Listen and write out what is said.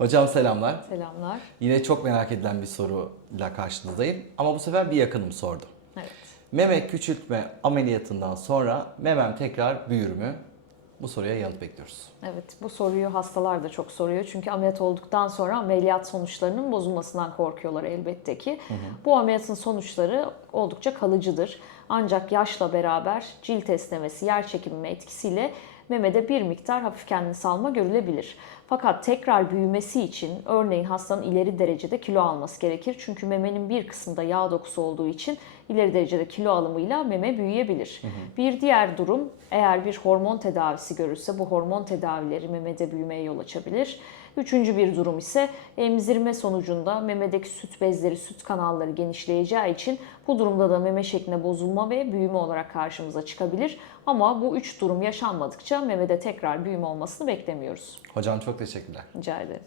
Hocam selamlar. Selamlar. Yine çok merak edilen bir soruyla karşınızdayım. Ama bu sefer bir yakınım sordu. Evet. Meme küçültme ameliyatından sonra memem tekrar büyür mü? Bu soruya yanıt bekliyoruz. Evet bu soruyu hastalar da çok soruyor. Çünkü ameliyat olduktan sonra ameliyat sonuçlarının bozulmasından korkuyorlar elbette ki. Bu ameliyatın sonuçları oldukça kalıcıdır. Ancak yaşla beraber cilt esnemesi, yer çekimi etkisiyle memede bir miktar hafif kendini salma görülebilir. Fakat tekrar büyümesi için örneğin hastanın ileri derecede kilo alması gerekir. Çünkü memenin bir kısmında yağ dokusu olduğu için ileri derecede kilo alımıyla meme büyüyebilir. Bir diğer durum eğer bir hormon tedavisi görürse bu hormon tedavileri memede büyümeye yol açabilir. Üçüncü bir durum ise emzirme sonucunda memedeki süt bezleri, süt kanalları genişleyeceği için bu durumda da meme şeklinde bozulma ve büyüme olarak karşımıza çıkabilir. Ama bu üç durum yaşanmadıkça memede tekrar büyüme olmasını beklemiyoruz. Hocam çok teşekkürler. Rica ederim.